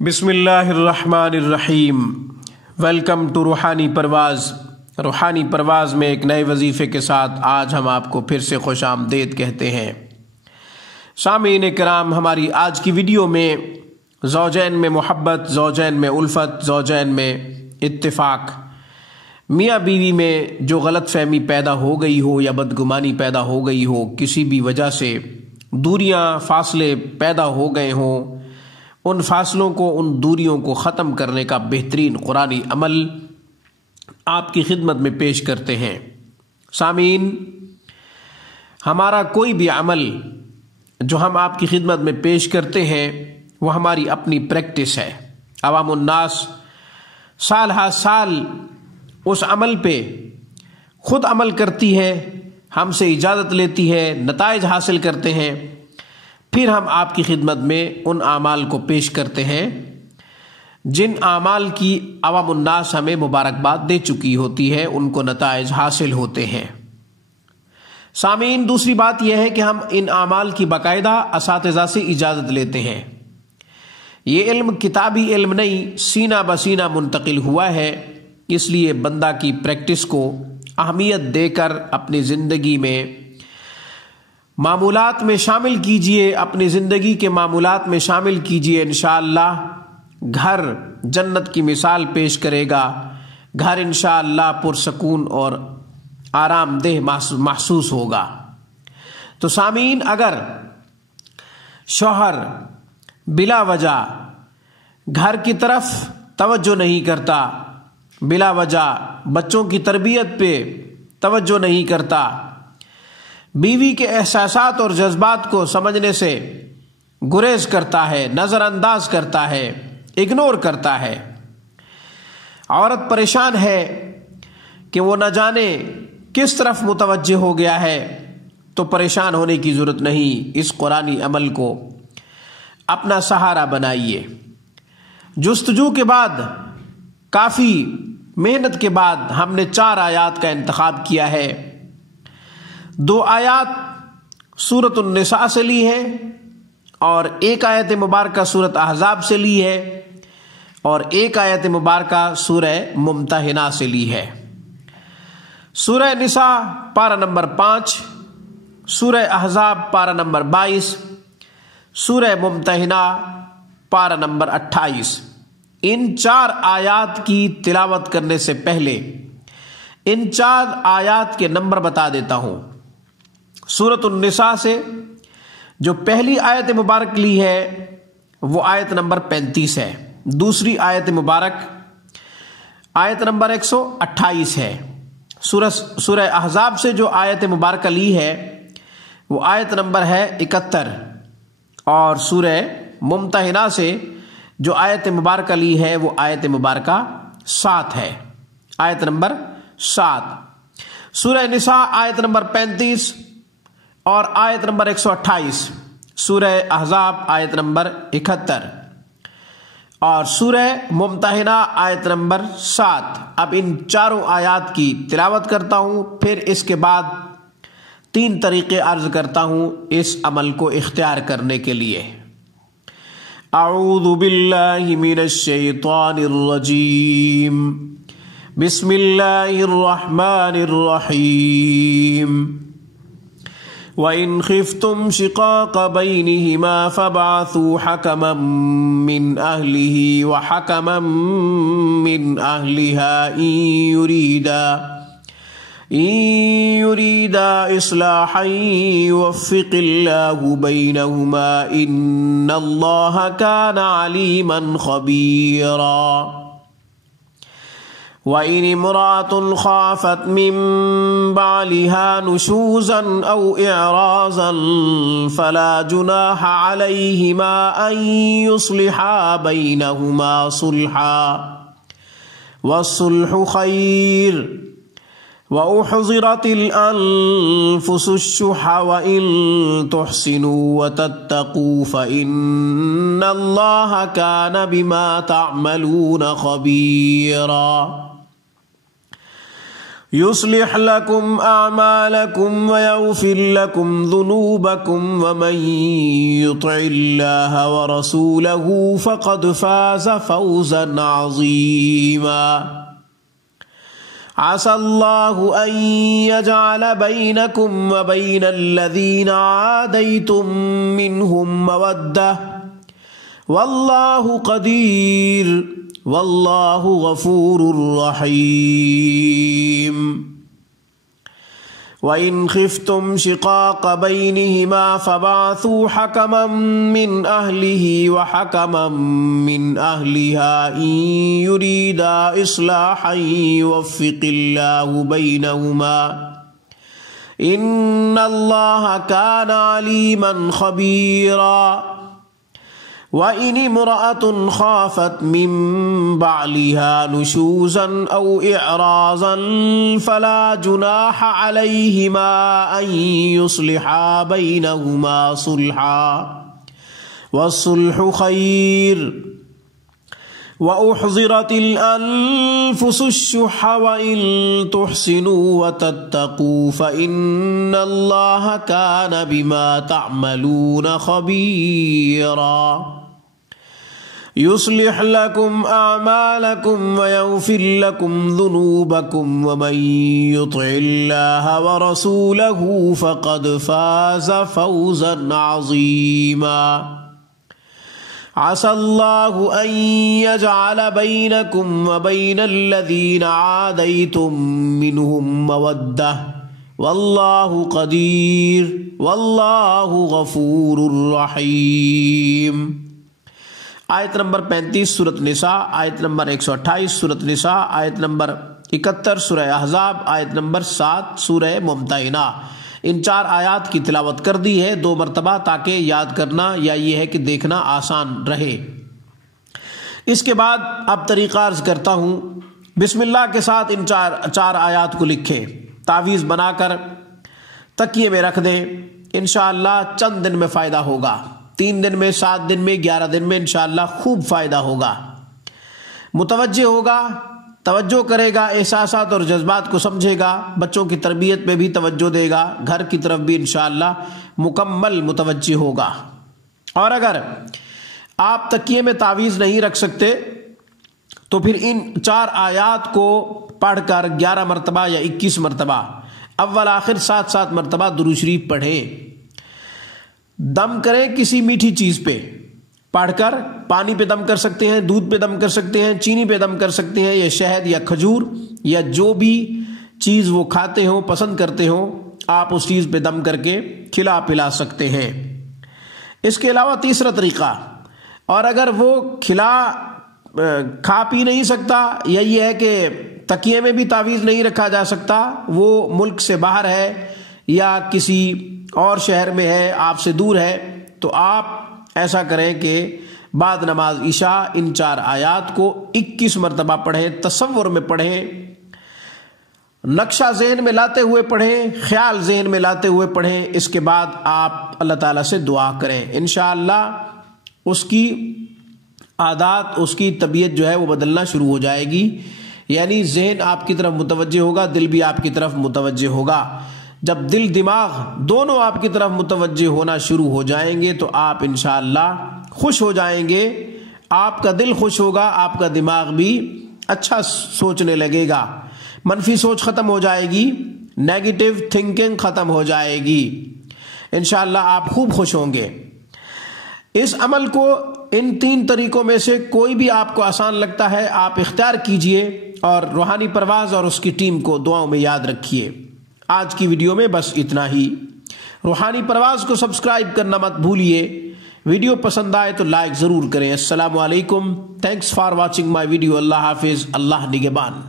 بسم اللہ الرحمن الرحیم۔ ویلکم ٹو روحانی پرواز۔ روحانی پرواز میں ایک نئے وظیفے کے ساتھ آج ہم آپ کو پھر سے خوش آمدید کہتے ہیں۔ سامعین کرام، ہماری آج کی ویڈیو میں زوجین میں محبت، زوجین میں الفت، زوجین میں اتفاق، میاں بیوی میں جو غلط فہمی پیدا ہو گئی ہو یا بدگمانی پیدا ہو گئی ہو، کسی بھی وجہ سے دوریاں، فاصلے پیدا ہو گئے ہوں، ان فاصلوں کو، ان دوریوں کو ختم کرنے کا بہترین قرآنی عمل آپ کی خدمت میں پیش کرتے ہیں۔ سامعین، ہمارا کوئی بھی عمل جو ہم آپ کی خدمت میں پیش کرتے ہیں وہ ہماری اپنی پریکٹس ہے۔ عوام الناس سال ہر سال اس عمل پہ خود عمل کرتی ہے، ہم سے اجازت لیتی ہے، نتائج حاصل کرتے ہیں، پھر ہم آپ کی خدمت میں ان اعمال کو پیش کرتے ہیں جن اعمال کی عوام الناس ہمیں مبارکباد دے چکی ہوتی ہے، ان کو نتائج حاصل ہوتے ہیں۔ سامعین، دوسری بات یہ ہے کہ ہم ان اعمال کی باقاعدہ اساتذہ سے اجازت لیتے ہیں۔ یہ علم کتابی علم نہیں، سینہ بسینہ منتقل ہوا ہے، اس لیے بندہ کی پریکٹس کو اہمیت دے کر اپنی زندگی میں معمولات میں شامل کیجئے، اپنی زندگی کے معمولات میں شامل کیجئے۔ انشاءاللہ گھر جنت کی مثال پیش کرے گا، گھر انشاءاللہ پرسکون اور آرام دہ محسوس ہوگا۔ تو سامعین، اگر شوہر بلا وجہ گھر کی طرف توجہ نہیں کرتا، بلا وجہ بچوں کی تربیت پہ توجہ نہیں کرتا، بیوی کے احساسات اور جذبات کو سمجھنے سے گریز کرتا ہے، نظر انداز کرتا ہے، اگنور کرتا ہے، عورت پریشان ہے کہ وہ نہ جانے کس طرف متوجہ ہو گیا ہے، تو پریشان ہونے کی ضرورت نہیں۔ اس قرآنی عمل کو اپنا سہارا بنائیے۔ جستجو کے بعد، کافی محنت کے بعد ہم نے 4 آیات کا انتخاب کیا ہے۔ 2 آیات سورۃ النساء سے لی ہے اور 1 آیت مبارکہ سورۃ احزاب سے لی ہے اور 1 آیت مبارکہ سورہ ممتحنہ سے لی ہے۔ سورہ نساء پارہ نمبر 5، سورہ احزاب پارہ نمبر 22، سورہ ممتحنہ پارہ نمبر 28۔ ان 4 آیات کی تلاوت کرنے سے پہلے ان 4 آیات کے نمبر بتا دیتا ہوں۔ سورۃ النساء سے جو پہلی آیت مبارک لی ہے وہ آیت نمبر 35 ہے، دوسری آیت مبارک آیت نمبر 128 ہے۔ سورہ احزاب سے جو آیت مبارکہ لی ہے وہ آیت نمبر ہے 71، اور سورہ ممتحنہ سے جو آیت مبارکہ لی ہے وہ آیت مبارکہ 7 ہے، آیت نمبر 7۔ سورہ نساء آیت نمبر 35 اور آیت نمبر 128، سورہ احزاب آیت نمبر 71 اور سورہ ممتحنہ آیت نمبر 7۔ اب ان 4 آیات کی تلاوت کرتا ہوں، پھر اس کے بعد 3 طریقے عرض کرتا ہوں اس عمل کو اختیار کرنے کے لیے۔ اعوذ باللہ من الشیطان الرجیم، بسم اللہ الرحمن الرحیم۔ وَإِنْ خِفْتُمْ شِقَاقَ بَيْنِهِمَا فَابْعَثُوا حَكَمًا مِّنْ أَهْلِهِ وَحَكَمًا مِّنْ أَهْلِهَا إِن يُرِيدَا إِصْلَاحًا يُوَفِّقِ اللَّهُ بَيْنَهُمَا إِنَّ اللَّهَ كَانَ عَلِيمًا خَبِيرًا۔ وَإِنِ امْرَأَةٌ خَافَتْ مِن بَعْلِهَا نُشُوزًا أَوْ إِعْرَاضًا فَلَا جُنَاحَ عَلَيْهِمَا أَن يُصْلِحَا بَيْنَهُمَا صُلْحًا وَالصُّلْحُ خَيْرٌ وَأُحْضِرَتِ الْأَنفُسُ الشُّحَّ وَإِن تُحْسِنُوا وَتَتَّقُوا فَإِنَّ اللَّهَ كَانَ بِمَا تَعْمَلُونَ خَبِيرًا۔ يصلح لكم أعمالكم ويغفر لكم ذنوبكم ومن يطع الله ورسوله فقد فاز فوزا عظيما عسى الله أن يجعل بينكم وبين الذين عاديتم منهم مودة والله قدير واللہ غفور رحیم وَإِنْ خِفْتُمْ شِقَاقَ بَيْنِهِمَا فَبَعْثُوا حَكَمًا مِّنْ أَهْلِهِ وَحَكَمًا مِّنْ أَهْلِهَا إِن يُرِيدَا إِصْلَاحًا يُوَفِّقِ اللَّهُ بَيْنَهُمَا إِنَّ اللَّهَ كَانَ عَلِيمًا خَبِيرًا وَإِنِ امْرَأَةٌ خَافَتْ مِن بَعْلِهَا نُشُوزًا أَوْ إِعْرَاضًا فَلَا جُنَاحَ عَلَيْهِمَا أَن يُصْلِحَا بَيْنَهُمَا صُلْحًا وَالصُّلْحُ خَيْرٌ وَأُحْضِرَتِ الْأَنفُسُ الشُّحَّ وَإِن تُحْسِنُوا وَتَتَّقُوا فَإِنَّ اللَّهَ كَانَ بِمَا تَعْمَلُونَ خَبِيرًا يُصْلِحْ لَكُمْ أَعْمَالَكُمْ وَيَغْفِرْ لَكُمْ ذُنُوبَكُمْ وَمَن يُطِعِ اللَّهَ وَرَسُولَهُ فَقَدْ فَازَ فَوْزًا عَظِيمًا عسى الله أن يجعل بينكم وبين الذين عاديتم منهم مودة والله قدير والله غفور رحيم۔ آیت نمبر 35 سورۃ نساء، آیت نمبر 128 سورۃ نساء، آیت نمبر 71 سورہ احزاب، آیت نمبر 7 سورہ ممتحنہ۔ ان 4 آیات کی تلاوت کر دی ہے 2 مرتبہ تاکہ یاد کرنا یا یہ ہے کہ دیکھنا آسان رہے۔ اس کے بعد اب طریقہ عرض کرتا ہوں، بسم اللہ کے ساتھ ان 4 آیات کو لکھیں، تعویذ بنا کر تکیے میں رکھ دیں، انشاءاللہ چند دن میں فائدہ ہوگا، 3 دن میں، 7 دن میں، 11 دن میں انشاءاللہ خوب فائدہ ہوگا۔ متوجہ ہوگا، توجہ کرے گا، احساسات اور جذبات کو سمجھے گا، بچوں کی تربیت پہ بھی توجہ دے گا، گھر کی طرف بھی انشاءاللہ مکمل متوجہ ہوگا۔ اور اگر آپ تکیے میں تعویذ نہیں رکھ سکتے تو پھر ان 4 آیات کو پڑھ کر 11 مرتبہ یا 21 مرتبہ اول آخر 7 مرتبہ درود شریف پڑھیں، دم کریں کسی میٹھی چیز پہ، پڑھ کر پانی پہ دم کر سکتے ہیں، دودھ پہ دم کر سکتے ہیں، چینی پہ دم کر سکتے ہیں، یا شہد یا کھجور یا جو بھی چیز وہ کھاتے ہوں پسند کرتے ہوں آپ اس چیز پہ دم کر کے کھلا پلا سکتے ہیں۔ اس کے علاوہ تیسرا طریقہ، اور اگر وہ کھا پی نہیں سکتا یا یہ ہے کہ تکیے میں بھی تعویذ نہیں رکھا جا سکتا، وہ ملک سے باہر ہے یا کسی اور شہر میں ہے، آپ سے دور ہے، تو آپ ایسا کریں کہ بعد نماز عشاء ان 4 آیات کو 21 مرتبہ پڑھیں، تصور میں پڑھیں، نقشہ ذہن میں لاتے ہوئے پڑھیں، خیال ذہن میں لاتے ہوئے پڑھیں۔ اس کے بعد آپ اللہ تعالیٰ سے دعا کریں، انشاءاللہ اس کی عادات، اس کی طبیعت جو ہے وہ بدلنا شروع ہو جائے گی، یعنی ذہن آپ کی طرف متوجہ ہوگا، دل بھی آپ کی طرف متوجہ ہوگا۔ جب دل دماغ دونوں آپ کی طرف متوجہ ہونا شروع ہو جائیں گے تو آپ انشاءاللہ خوش ہو جائیں گے، آپ کا دل خوش ہوگا، آپ کا دماغ بھی اچھا سوچنے لگے گا، منفی سوچ ختم ہو جائے گی، نیگیٹو تھنکنگ ختم ہو جائے گی، انشاءاللہ آپ خوب خوش ہوں گے۔ اس عمل کو ان 3 طریقوں میں سے کوئی بھی آپ کو آسان لگتا ہے آپ اختیار کیجئے، اور روحانی پرواز اور اس کی ٹیم کو دعاؤں میں یاد رکھیے۔ آج کی ویڈیو میں بس اتنا ہی۔ روحانی پرواز کو سبسکرائب کرنا مت بھولیے، ویڈیو پسند آئے تو لائک ضرور کریں۔ السلام علیکم، thanks for watching my video, اللہ حافظ، اللہ نگہبان۔